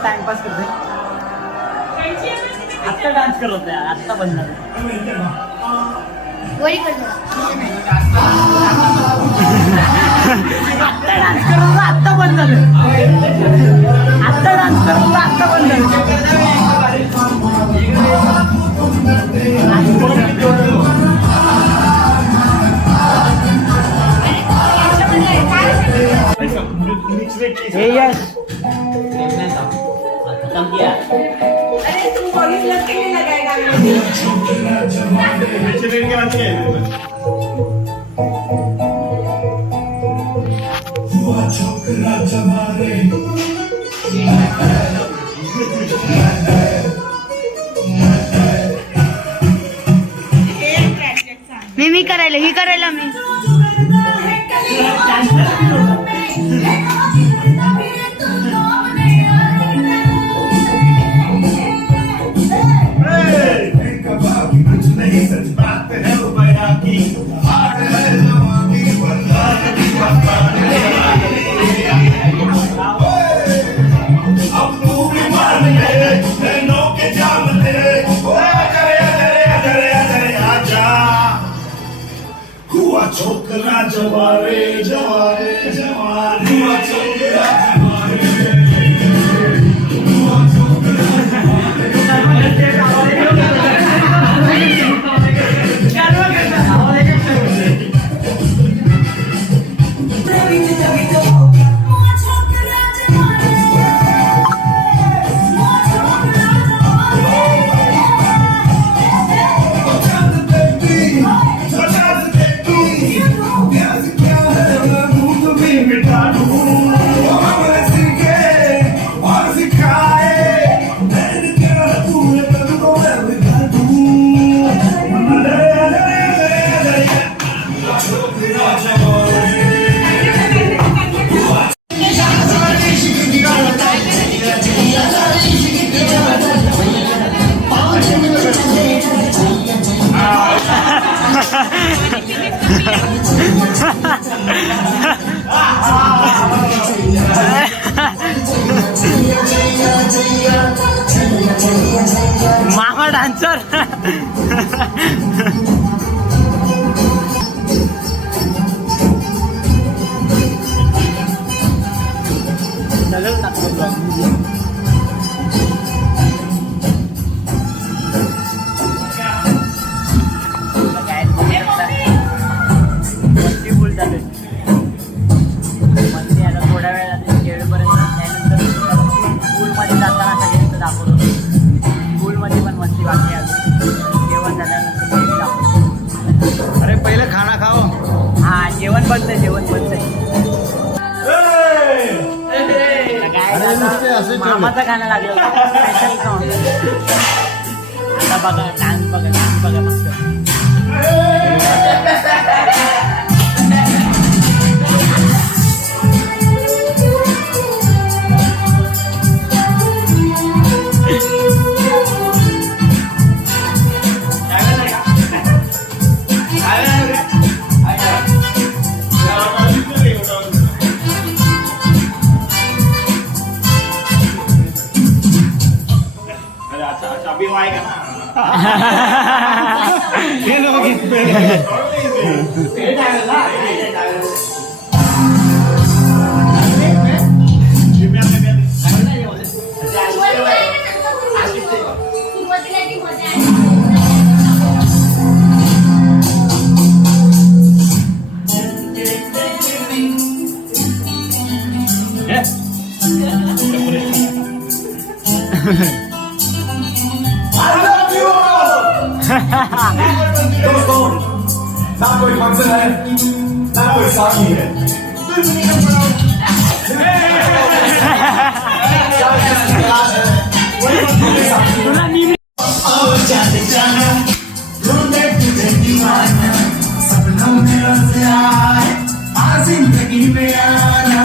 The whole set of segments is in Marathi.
टाइमपास करते आता डान्स करत आहे आता बंद आता डान्स करत आता बंद झालं आता डान्स करत आता बंद झालं यस अरे तुम बघितलं की नाही लगाएगा मी करायला ही करायला मी छोकरा जवारे जवारे जवारे छोकरा मामा डान्सर थोड्या वेळ स्कूलमध्ये जाताना सगळ्यांचं दाखवतो स्कूलमध्ये पण मस्ती बाकी आहे जेवण झाल्यानंतर अरे पहिले खाना खाओ हा जेवण बनतंय मामाचं खाणं लागलं स्पेशल खाऊन आता बघा डान्स बघा मस्त दोस्तों ना कोई फंक्शन है ना कोई शादी है तुला मी में आना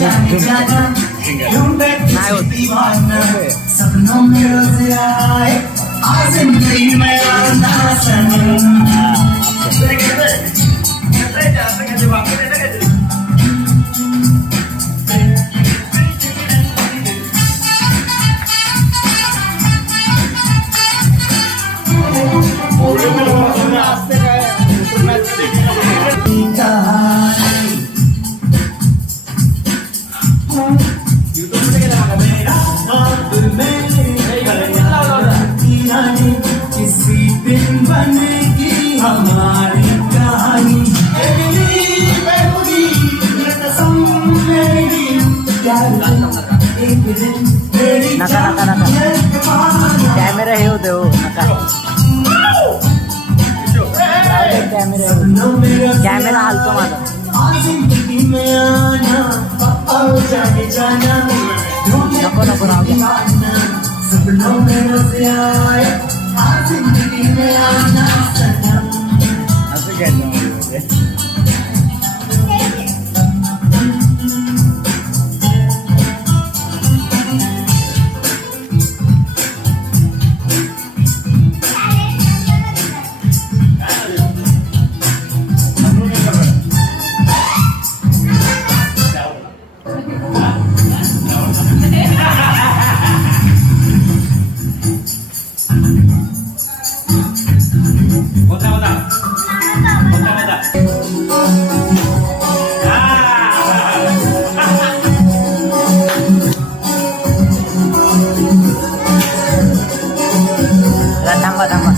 जाने जाना नाही होत. दीवाना सपनों में रोज आए आज जिंदगी में आना सनम किसी दिन बनेगी हमारी कहानी नका नका नका कॅमेरा हे होते हो नका कॅमेरा हलतो माझा नको नको राहू दे. सपनों में रोज आए आज जिंदगी में आना सनम असं घ्यायचं थांबा थांबा.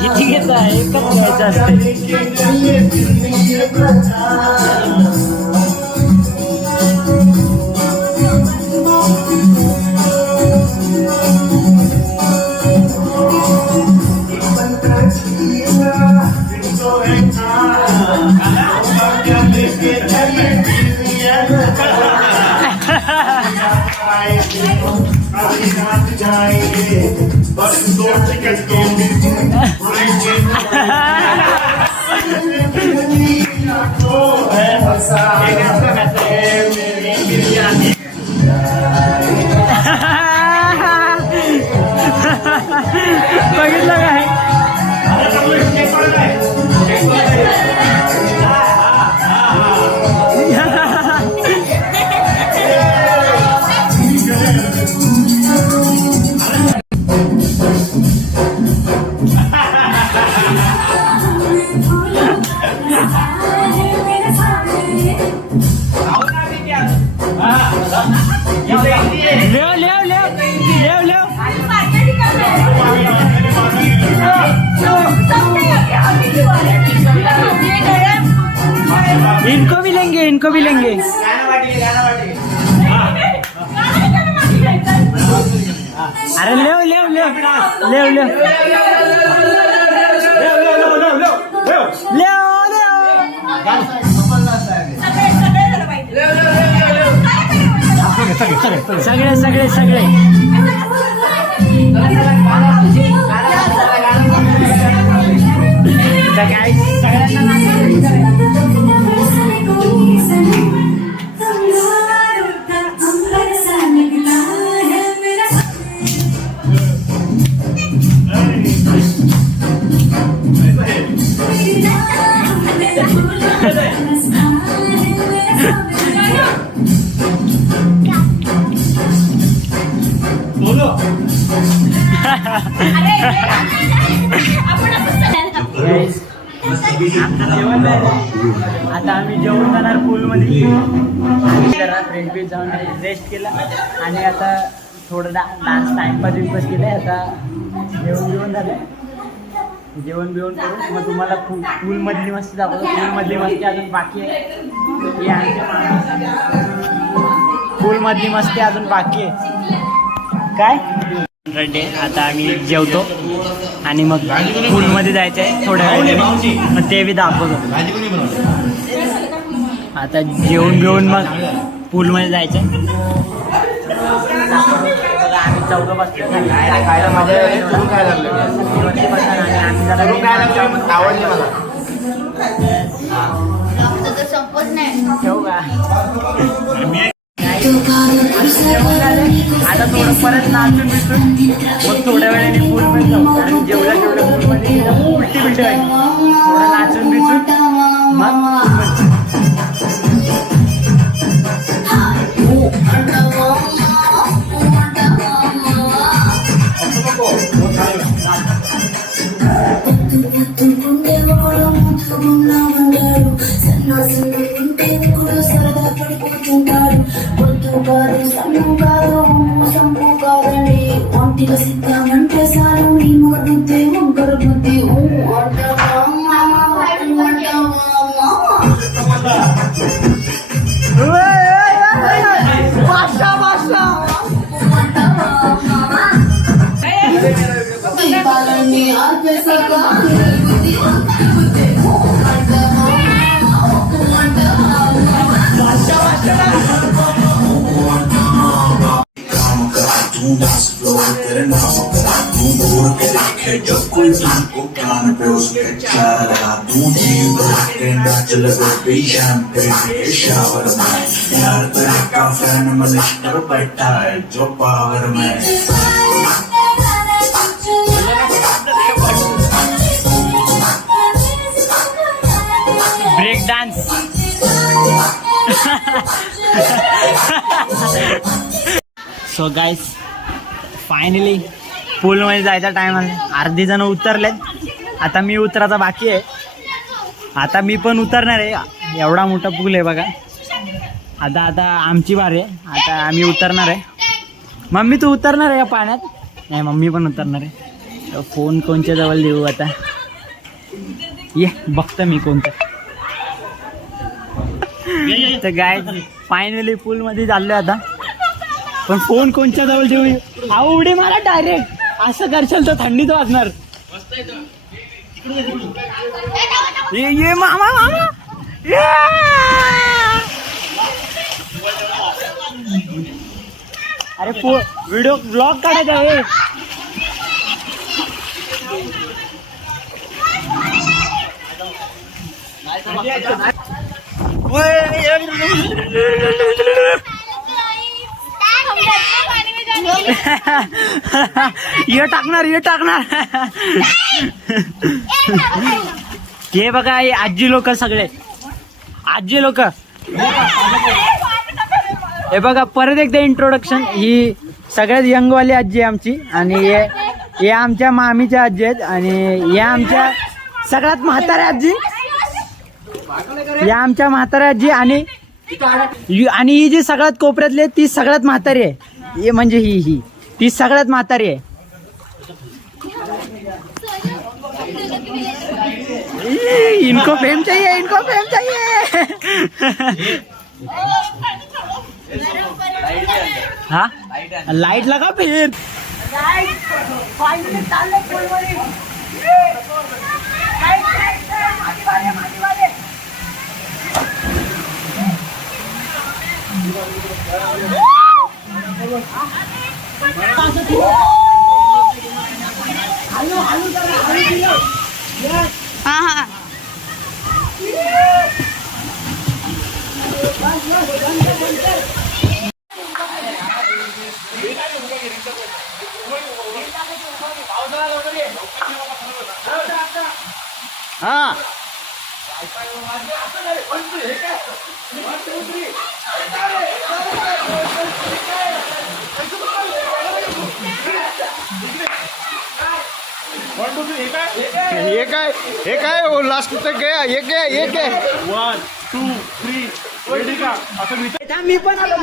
किती घेत आहे एकच घ्यायचं असते. जाएंगे बस दो टिकट के बघितलं काय लेव लेव लेव लेव लेव इनको भी लेंगे इनको भी लेंगे. अरे लेव लेव लेव लेव लेव सगळे सगळे सगळे आता आम्ही जेवण करणार पूलमध्ये. जरा फ्रेंड बीच जाऊन रेस्ट केला आणि आता थोडं डान्स टाइमपास विमपास केलाय. आता जेवण झालं. जेवण बिवण करून मग तुम्हाला पूलमधली मस्ती दाखवतो. पूलमधली मस्ती अजून बाकी आहे. पूलमधली मस्ती अजून बाकी आहे. काय आता आम्ही जेवतो आणि मग पूलमध्ये जायचं आहे थोड्या वेळाने. मग ते बी दाखवतो. आता जेवून घेऊन मग पूलमध्ये जायचं आहे. आम्ही 14 बसलो खायला मजा यायची, चुरून खायला लागले. वरती बसा आणि आम्ही जरा चुरून खायला लागले, पण आवडले मला. संपत नाही. ठेवू का? जेवण झालं. आता थोडं परत नाचून बिचून मग थोड्या वेळाने पूल मध्ये जाऊ आणि जेवढ्या पूलमध्ये उलटी बिलटी व्हायची. थोडं नाचून बिचून मग pool ఒంటిలో సిద్ధమంటే సారు నీ మొద్దే వంకర బుద్ధి అంటావా మామ దీపాలన్నీ ఆర్పేసాక బుద్ధి వంకర బుద్ధి तू डांस फ्लोर तेरे नाम का तू दूर के देखे जब कोई तुमको कान पे उसके चारा तू जीव के नाच लगे बेशम पे शावर में यार तेरे का फैन मिनिस्टर बैठा है जो पावर में break dance. So guys finally पूलमध्ये जायचा टाइम आला. अर्धी जण उतरलेत. आता मी उतरायचा बाकी आहे. आता मी पण उतरणार आहे. एवढा मोठा पूल आहे बघा. आता आमची बारी आहे. आता आम्ही उतरणार आहे. मम्मी तू उतरणार आहे का पाण्यात? नाही मम्मी पण उतरणार आहे. तर फोन कोणच्या जवळ देऊ आता? ये बघतं मी कोणतं. तर गाय फायनली पूलमध्ये चाललोय आता. पण फोन कोणच्या जवळ ठेवू? अहो उडी मारा डायरेक्ट. असं करशाल तर थंडीत वाजणार. ये मामा मामा अरे व्हिडिओ ब्लॉग काढायचा आहे. ये टाकणार हे बघा हे आजी लोक सगळे आजी लोक. हे बघा परत एकदा इंट्रोडक्शन. ही सगळ्यात यंगवाली आजी आहे आमची आणि हे आमच्या मामीच्या आजी आहेत आणि या आमच्या सगळ्यात म्हाताऱ्या आजी. या आमच्या म्हाताऱ्या आजी आणि ही जी सगळ्यात कोपऱ्यातली आहे ती सगळ्यात म्हातारी आहे. ये म्हणजे ही ती सगळ्यात म्हातारी आहे. इनको फेम चाहिए, इनको फेम चाहिए. हाँ लाइट लगा फिर. हाँ हाँ हाँ हे काय हो लास्ट तक गया. हे काय 1 2 3 रेडी का असं मी पण आलो.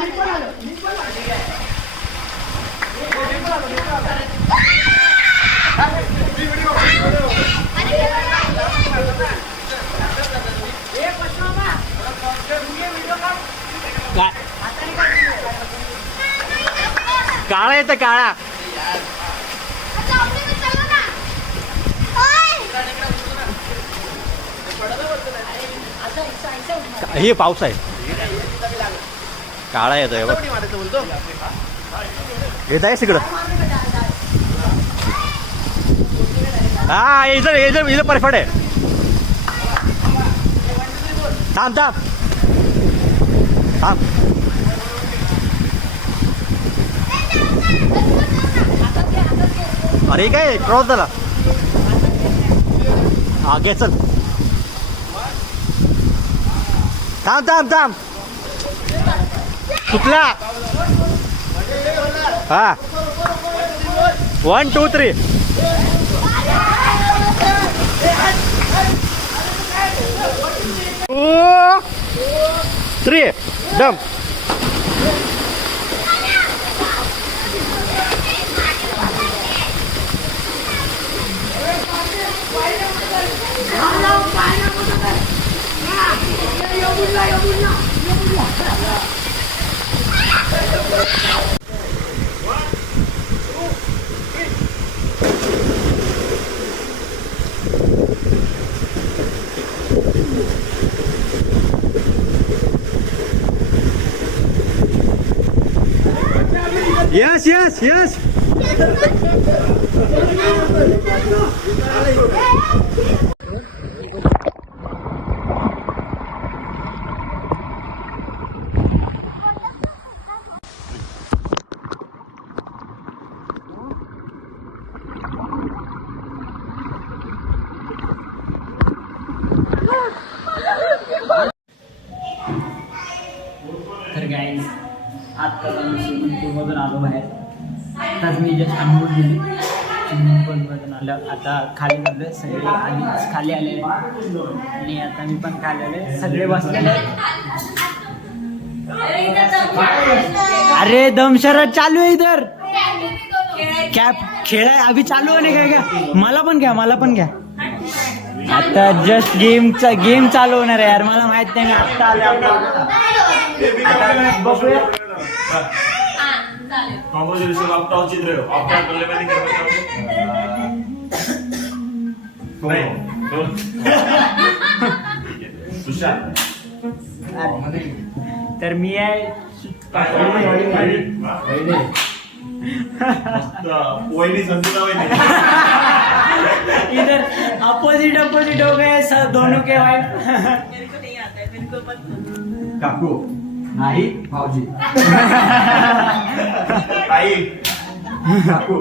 काळा येतं काळा. हे पाऊस आहे. काळा येतोय बघ. येत आहे तिकडं. हा इधर इधर इधर परफेक्ट आहे. थांब थांब थांब. अरे काय क्रॉस झाला. हा घे चल. थांब थांब थांब. कुठला. हा 1 2 3. Oh, 3 dam. Yes, yes, yes. तर गाईज आत्ता स्विमिंग पूलमधून आलो बाहेर. आत्ताच मी जस्ट आंघोळ गेली स्विमिंग पूलमधून आलं. आता खाली बसले सगळे. आधीच खाली आलेले आणि आता मी पण खाली आले. सगळे बसलेले. अरे दमशरत चालू आहे इधर. कॅप खेळाय अभि चालू आहे काय का. मला पण घ्या. आता जस्ट गेम चालू होणार आहे यार. मला माहित नाही. मी आत्ता आले. आता बघूया. तर मी आहे इधर अपोजिट हो गए सब दोनों के वाइफ. मेरे को नहीं आता है, मेरे को मत. काकू नाही भाऊजी. आई काकू.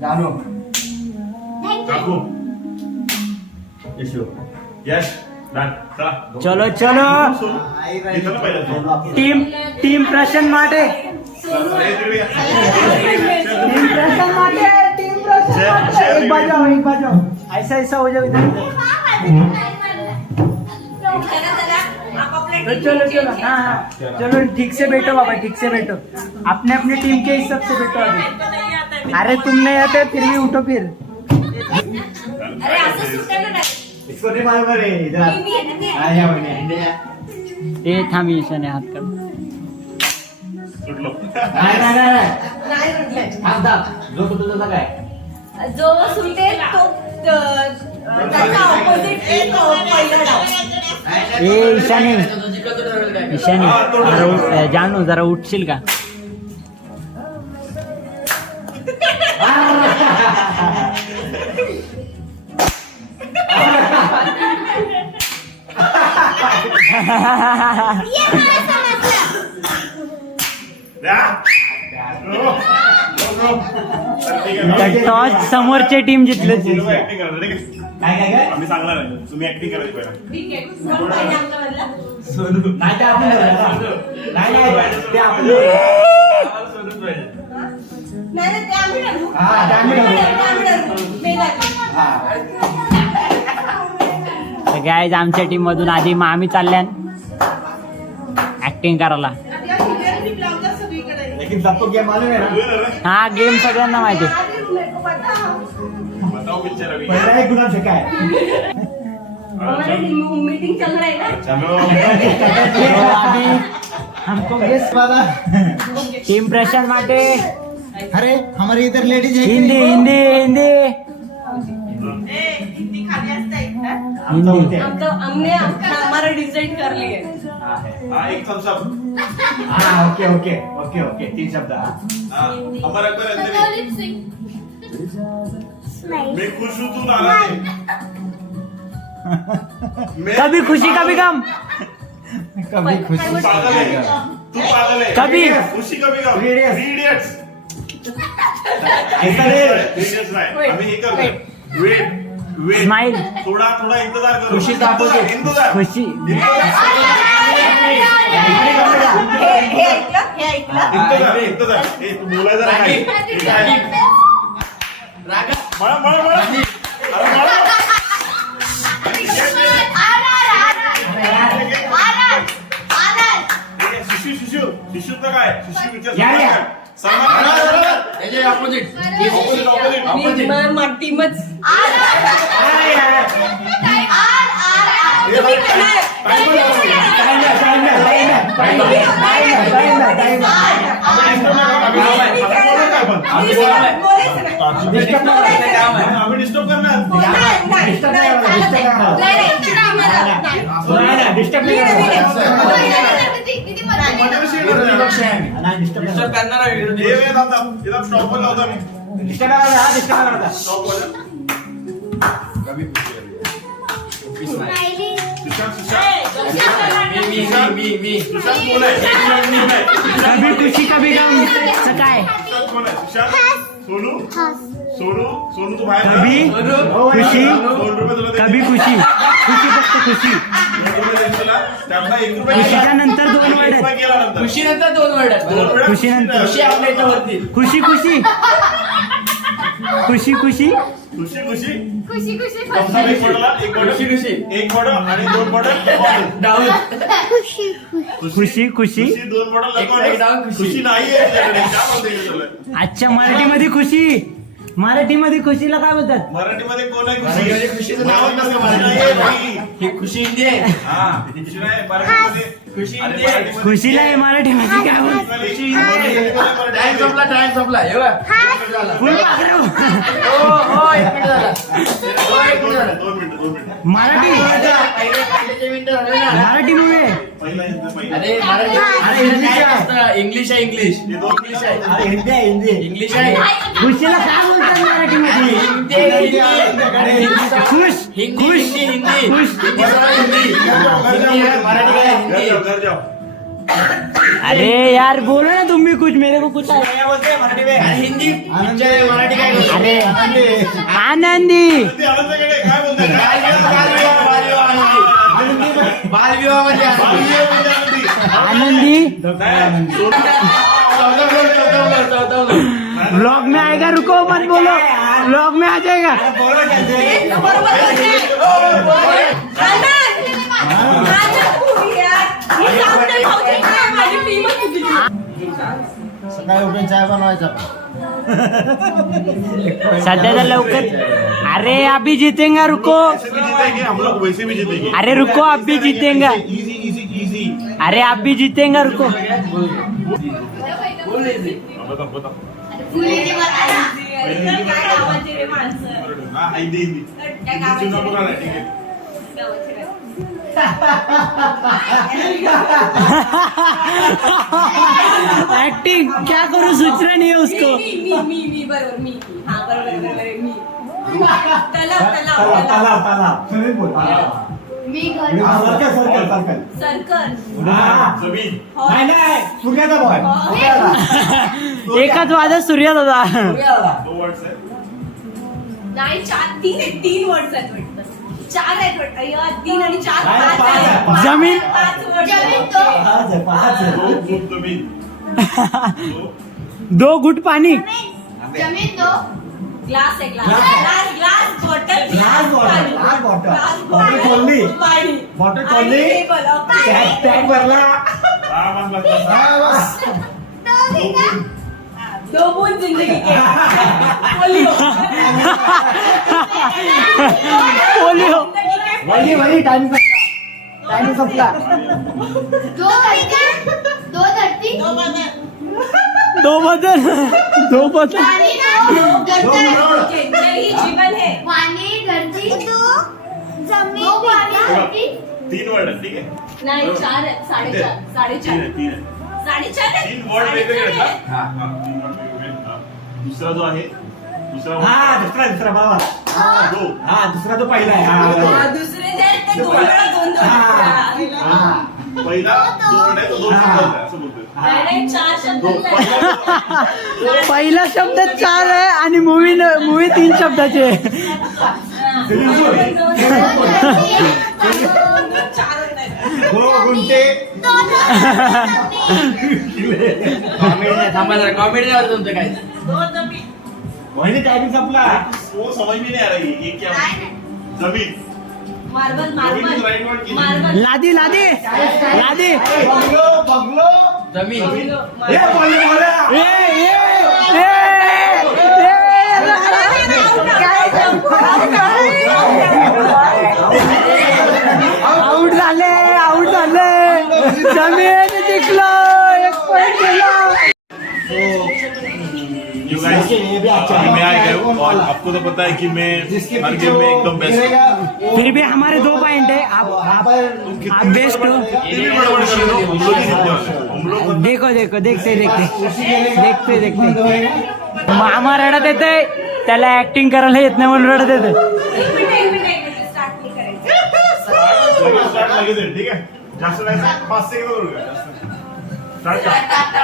जानो काकू. यश चलो टीम प्रशांत माटे. एक बाजू ऐसा हो जाए. चलो हाँ चलो ठीक से बैठो बाबा. ठीक से बैठो. अपने टीम के हिसाब से बैठो अभी. अरे तुम नहीं आते फिर भी उठो फिर. अरे असं सुटायला नाही. इसको नहीं मालूम है इधर. आया बने ए थांब ईशाने हात कर. नाही जो तुझा काय जो सुटेल तो त्याचा ऑपोजिट एक पहिला डाव. ए ईशाने जरा जानू जरा उठशील का. टॉस समोरची टीम जिंकली. आम्ही सांगणार आहे. तुम्ही ऍक्टिंग करायची पहिला. ठीक आहे. कोण पहिला आमचा बदला? नाही ते आपण ते आपण नाही ते आम्ही ठरवू. हा, ते आम्ही ठरवू. आम्ही ठरवू. मेला. गाईज आमच्या टीम मधून आधी मामी चालल्या ऍक्टिंग करायला. लेकिन सबको गेम मालूम है ना. हा गेम सगळ्यांना माहिती. बताओ पिक्चर अभी. पहिला एक गुलाम फेका है. मीटिंग चल रहा है ना. चलो तो अभी हमको गेस वाला टीम प्रशांत माटे. अरे हमारे इधर लेडीज है. हिंदी हिंदी खाली असते. हिंदी हमने हमारा डिसाइड कर लिया है. हाँ एक थम्स अप. हाँ ओके ओके ओके ओके 3 शब्द हाँ. अमर अकबर अंधेरी. मैं खुश हूँ तू नाराज है. मैं- कभी खुशी कभी गम कभी तू पागल है. तू पागल है. कभी- खुशी कभी गम. Three Idiots. 3 Idiots. ऐसा नहीं. 3 Idiots नाही. आम्ही हे करतोय. Wait wait. Smile. थोडा थोडा इंतजार करो. खुशी का opposite. इंतजार. खुशी हे ऐकलं? इंतजार. ए तू बोलायचं नाही. मला मला मला. अरे मला. शिशू तर काय शिशू विचार या, या. ऑपोजिट मी टीमच आम्ही डिस्टर्ब करणार. डिस्टर्ब करणार हे वेळ आता इथं स्टॉपवर लावतो मी. स्टॉपवर. सुशांत कोण आहे? कभी खुशी कभी गम चं काय सुशांत कोण आहे? सुशांत सोनू सोनू सोनू तू बाहेर कभी खुशी ₹2 तुला कभी खुशी खुशी फक्त खुशी त्यातला ₹1 खुशीच्या नंतर 2 वर्ड आहेत. गेला नंतर खुशी नंतर 2 वर्ड आहेत. खुशी नंतर खुशी आपल्या याच्यावरती. खुशी खुशी खुशी खुशी खुशी खुशी खुशी खुशी एक बॉटल खुशी खुशी. एक बॉटल आणि 2 बॉटल डाऊन. खुशी खुशी 2 बॉटल एक डाऊन खुशी. खुशी नाही आहे त्याच्याकडे. काय बोलतोय तुला? अच्छा मराठीमध्ये खुशी मराठीमध्ये खुशीला काय बोलतात मराठीमध्ये कोण आहे मराठीमध्ये खुशी? खुशीचं नावच नसतं नाही आहे बाई. ही खुशी हिंदी आहे. हा खुशी नाही मराठीमध्ये खुशी अरे, हिंदी आहे. मराठीमध्ये- खुशीला आहे मराठीमध्ये काय बोलतात खुशी हिंदी. टाइम संपला टाइम संपला. हे बघ. झाला. फुल पाखरं. हो 1 मिनिट झाला. हो 1 मिनिट झाला. 2 मिनिटं मराठी पहिले मिनिट झाले ना. मराठी मूवी आहे पहिला अरे मराठी अरे, इंग्लिश आहे. इंग्लिश आहे इंग्लिश. हे 2 इंग्लिश आहे. अरे हिंदी आहे हिंदी इंग्लिश आहे. खुशीला काय बोलतात मराठीमध्ये हिंदी हिंदी. खुश हिंदी खुश हिंदी हिंदी. खुश हिंदी सरळ हिंदी. हिंदी आहे, मराठी काय आहे? हिंदी आहे. घर जाओ. अरे यार बोलो ना तुम भी कुछ मेरे को कुछ आहे अरे हिंदी पिक्चर आहे, मराठी काय बोलतो? अरे आनंदी ते आनंदकडे काय बोलताय? बालविवाहामध्ये आनंदी चौदा ब्लॉग में आएगा रुको मत बोलो ब्लॉग में आ जाएगा माझी टीमच होती. सध्या लवकर अरे अभी जीतेंगा रुको ऐसे भी जीतेंगे हम लोग वैसे भी जीतेंगे. अरे रुको आप भी जीतेंगा इजी इजी इजी. अरे आप भी जीतेंगा रुको बता. काय गावाचे रे माणसं. हा हिंदी हिंदी. काय गावाचे चुना रे? बोला ठीक आहे. गावाचे रे. एक्टिंग क्या करूँ सूचना नहीं है उसको मी बरोबर मी हा बरोबर मी तलाव मी घर सर्कल जमीन. एकच वाजत सूर्य दादा 2 वर्ड्स आहे. नाही 3 वर्ड्स आहेत वाटतं 4 आहेत वाटतं अय्या 3 आणि 4 5 आहेत. जमीन 5 वर्ड्स जमीन तो खूप जमीन. दो घुट पानी जमीन तो ग्लास आहे ग्लास बॉटल बॉटल खोलली. पाणी बॉटल खोलली. आणि टेबल, टॅग भरला हा बस. 2 बूंद जिंदगी के पोलियो पोलियो जिंदगी के टाइम संपला दो धरती दो बदल पानी ना जल ही जीवन है पानी धरती जमीन तीन वर्ड आहेत, ठीक आहे. नाही 4 आहेत, 4.5 तीन 4.5 आहे. 4.5 आहेत. तीन वर्ड वेगवेगळे आहेत आहेत. ना? हा, तीन word वेगवेगळे आहेत. हा. दुसरा जो आहे दुसरा word. दुसरा बाबा दो. दुसरा तो पहिला आहे दुसरे जे आहेत ते 2 वेळा 2 पहिला जो word आहे तो 2 शब्दाचा आहे, असं बोलतोय. नाही 4 शब्द दो. पहिला शब्द 4 आहे आणि मूवी 3 शब्दाचे आहे. कॉमेडी नाही तुमचं काय वहिनी टायपिंग संपला. वो समझ में नहीं आ रही ये क्या जमीन. मार्बल जमीन is right word की नाही? मार्बल लादी जमीन आउट झाले जमीन जिंकलो 1 पॉइंट गेला. You guys, मैं आ गया हूँ और आपको तो पता है कि मैं हर गेम में एकदम बेस्ट हूँ. फिर भी हमारे 2 पॉइंट है. आप बेस्ट हो. ये भी बड़ा बड़ा शब्द है, हम लोग ही जीतने वाले हैं. हम लोग देखते मामा रडत येते त्याला ऍक्टिंग करायला येत नाही म्हणून रडत येते. एक मिनिट स्टार्ट नाही करायचं. स्टार्ट लगेच आहे, ठीक आहे. जास्त नाही 5 सेकंद करू का? स्टार्ट कर.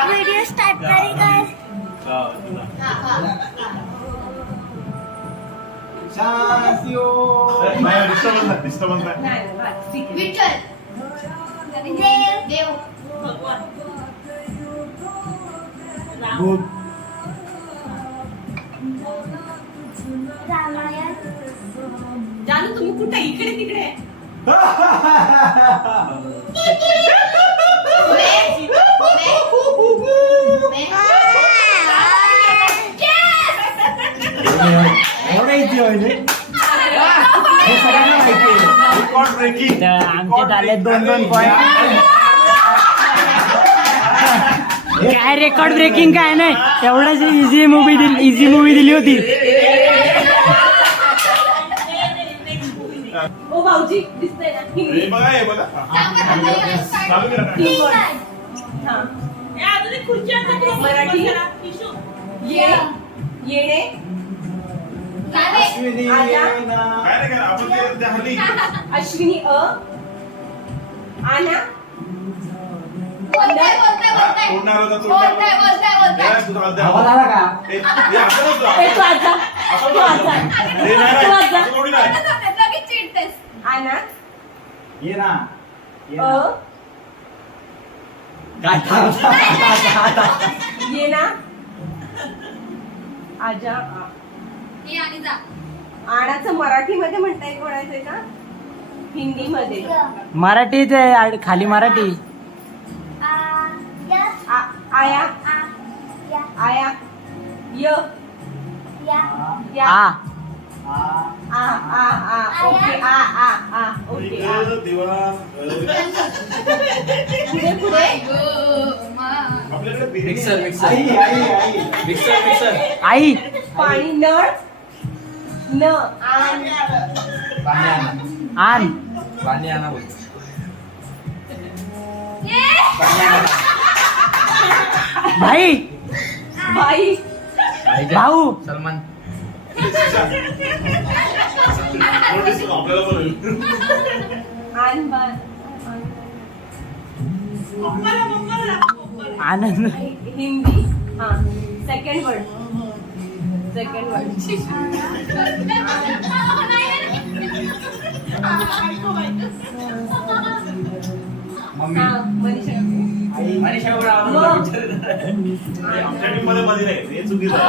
व्हिडिओ स्टार्ट करी काय नाही डिस्टर्बन्स नाही. नाही बस, ठीक आहे. विठ्ठल देव रामायण जानू तुम्ही कुठे इकडे तिकडे Record breaking. तर आमचे झाले 2 पॉइंट. काय रेकॉर्ड ब्रेकिंग काय नाही एवढंच इझी मूवी दिली होती. ओ भाऊजी दिसतंय ना हे बघा हे बघा. चालू करा ना. तीन word. हा. मराठी येणे आजा काय नाही करा आपण ते हल्ली अश्विनी आना बोलताय तोडणार होता बोलताय तुझा आवाज आला का? ए, तू आजा तू आजा तू आजा लगेच चिडतेस आना ये ना येना आजा ये आणि जा आणाचं मराठीमध्ये म्हणताय म्हणायचंय का हिंदीमध्ये मराठीच आहे खाली मराठी. आया आया य या ओके ओके देवा पुढे पुढे आपल्याकडे मिक्सर आई पाणी नळ न आण पाणी आणा बोलतो. भाई बाई भाऊ सलमान आपल्याला बोलू. आण बाण आनंद हिंदी हा सेकंड वर्ड मम्मी मनीषा आमच्या टीम मध्ये मध्ये नाही हे चुकीचं आहे.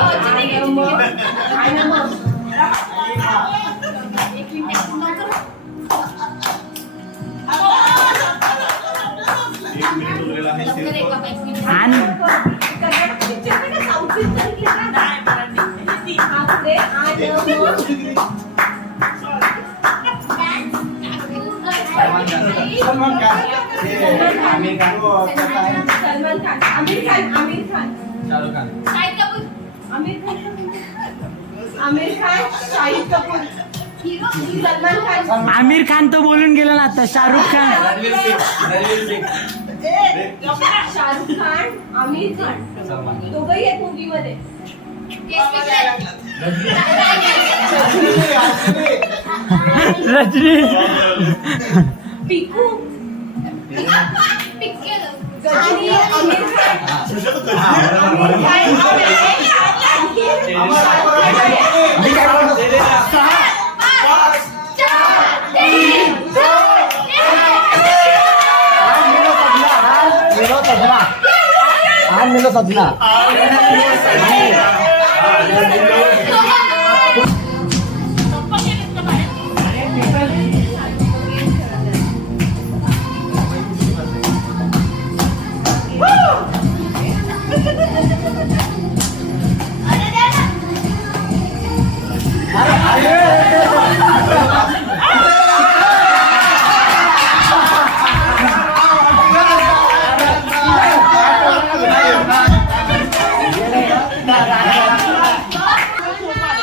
एक मिनिट उरलेला आहे सिर्फ. आण सलमान खान आमिर खान शाहरुख खान शाहिद कपूर आमिर खान शाहिद कपूर हिरो सलमान खान. आमिर खान तो बोलून गेला ना आता. शाहरुख खान. शाहरुख खान, आमिर खान दोघंही आहेत मूवी मध्ये. रजनी. पिकू पिक्के गजनी आमिर खान. सुशांत कधी?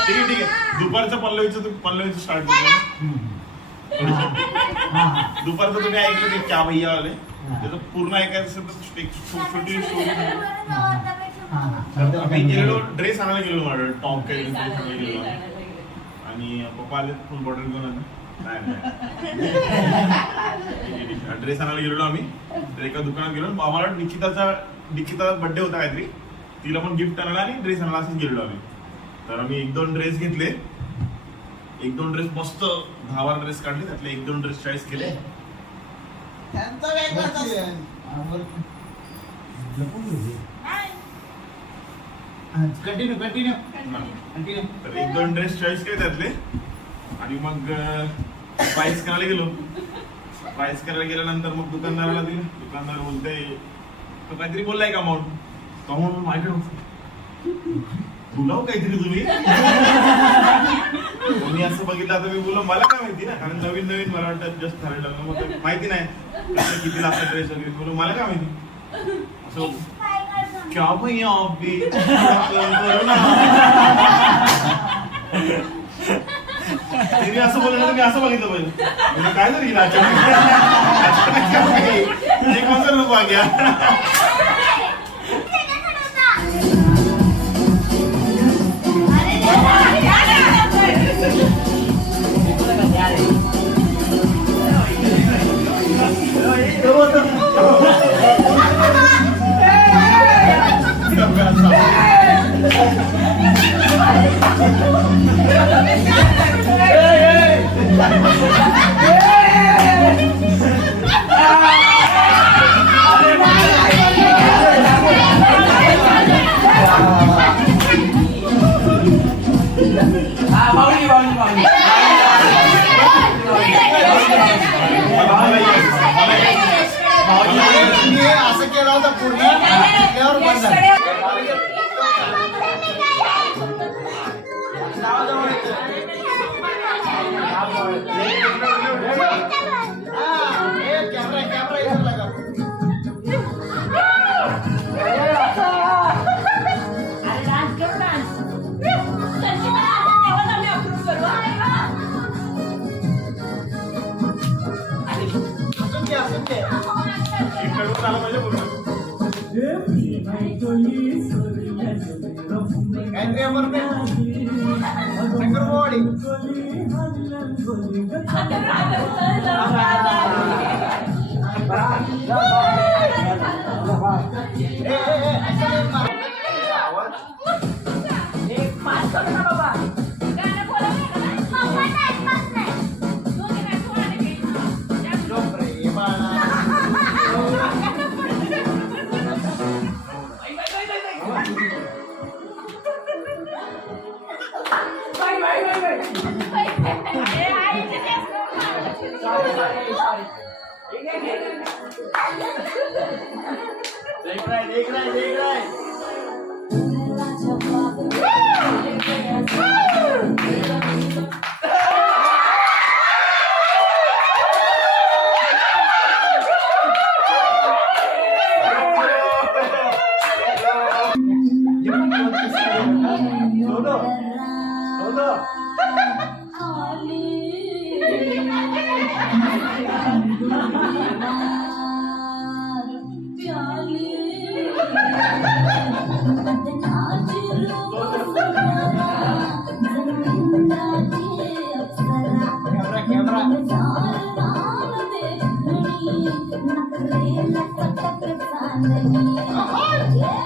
ठीक आहे. दुपारचं पल्लवीचं स्टार्ट दुपारचं तुम्ही ऐकलं ते क्या भैया आले त्याचं पूर्ण ऐकायचं असेल तर एक छोटी स्टोरी. आम्ही गेलेलो ड्रेस आणायला गेलो माझं टॉप काही गेलेलो आणि पप्पा आले फुल बॉटल घेऊन आले. ड्रेस आणायला गेलेलो आम्ही तर एका दुकानात गेलो. आम्हाला निकिताचा बर्थडे होता काहीतरी तिला पण गिफ्ट आणायला आणि ड्रेस आणायला असंच गेलेलो आम्ही. तर आम्ही 1-2 ड्रेस घेतले. 1-2 ड्रेस मस्त 10-12 ड्रेस काढले त्यातले 1-2 ड्रेस चॉईस केले. कंटिन्यू तर 1-2 ड्रेस चॉईस केले त्यातले आणि मग प्राइस करायला गेलो. प्राइस करायला गेल्यानंतर मग दुकानदाराला दिलं. दुकानदार बोलते तो काहीतरी बोललाय का अमाऊंट माझ्याकडे बोलाव काहीतरी तुम्ही. मी असं बघितलं आता मी बोललो मला काय माहिती ना कारण नवीन मला वाटतं जस्ट ठरवलं मग माहिती नाही किती लागतं ड्रेस वगैरे. बोललो मला काय माहिती असं क्या भैया आप भी करो ना. तिने असं बोललं तर मी असं बघितलं पाहिजे म्हणजे काय झालं हिला एक कोणता रूप आ गया. असं केलं होतं पूर्ण आली नखरेला फटक चांदणी कॅमेरा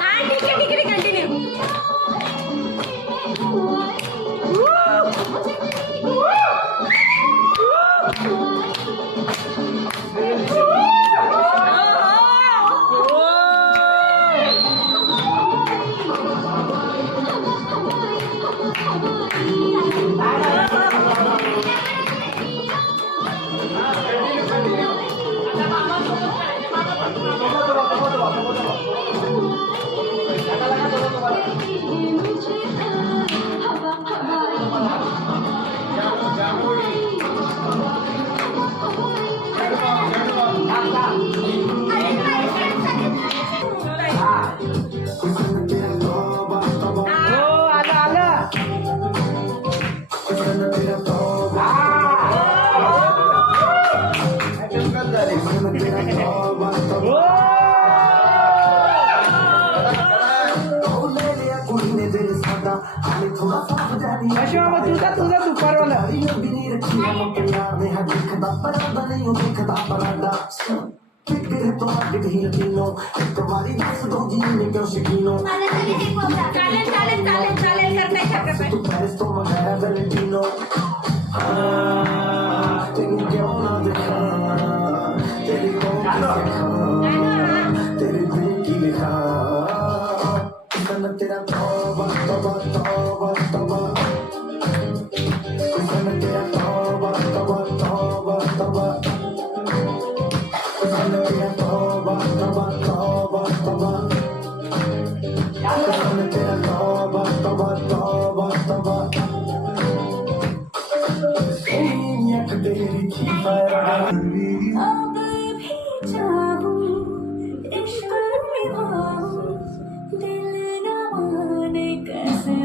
हा ठीक आहे कंटिन्यू. तुझा दुपारवाला चालेल करताय अब भी चाहूं इश्क निभाऊं दिल न माने कैसे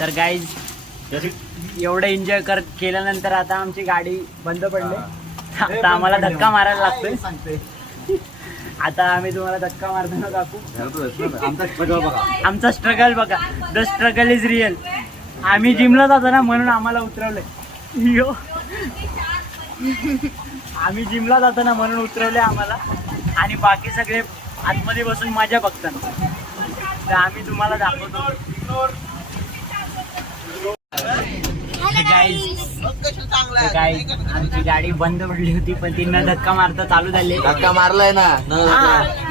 तर गाईज एवढं एन्जॉय केल्यानंतर आता आमची गाडी बंद पडली. आता आम्हाला धक्का मारायला लागतोय. आता आम्ही तुम्हाला धक्का मारताना दाखवू. आमचा स्ट्रगल बघा. The struggle is real. आम्ही जिमला जातो ना म्हणून आम्हाला उतरवलंय. यो आम्ही जिमला जातो ना म्हणून उतरवले आम्हाला. आणि बाकी सगळे आतमध्ये बसून मजा बघतात. तर आम्ही तुम्हाला दाखवतो. आमची गाडी बंद पडली होती पण ती न धक्का मारता चालू झाली. धक्का मारलाय ना.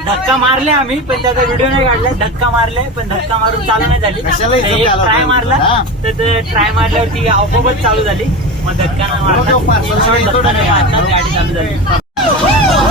धक्का मारले आम्ही पण त्याचा व्हिडिओ नाही काढला. धक्का मारले पण धक्का मारून चालू नाही झाली. ट्राय मारला तर ट्राय मारल्यावरती आपोआपच चालू झाली. मग धक्का नाही मारला. धक्का नाही मारला, गाडी चालू झाली.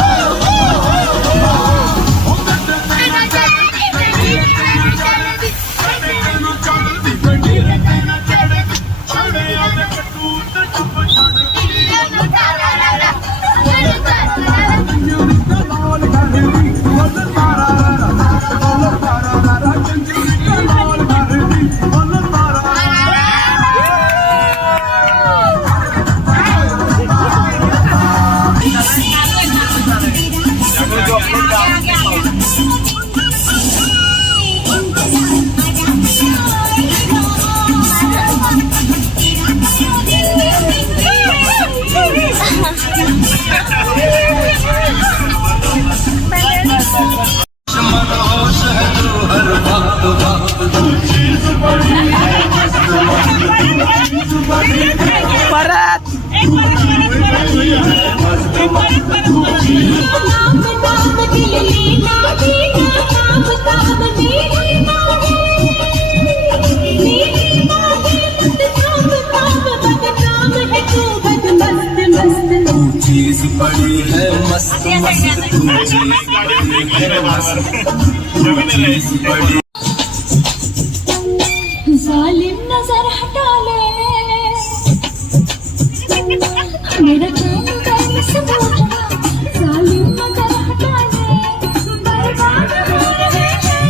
चीज बड़ी है मस्त मस्त तू चीज है मस्त चीज बड़ी जालिम नजर हटा ले मेरा काम करने से पूछना जालिम नजर हटा ले बर्बाद हो रहे हैं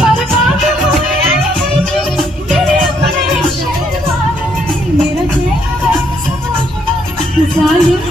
बर्बाद हो रहे हैं तेरे अपने शेरवानी मेरा चेहरा करने से पूछना जालिम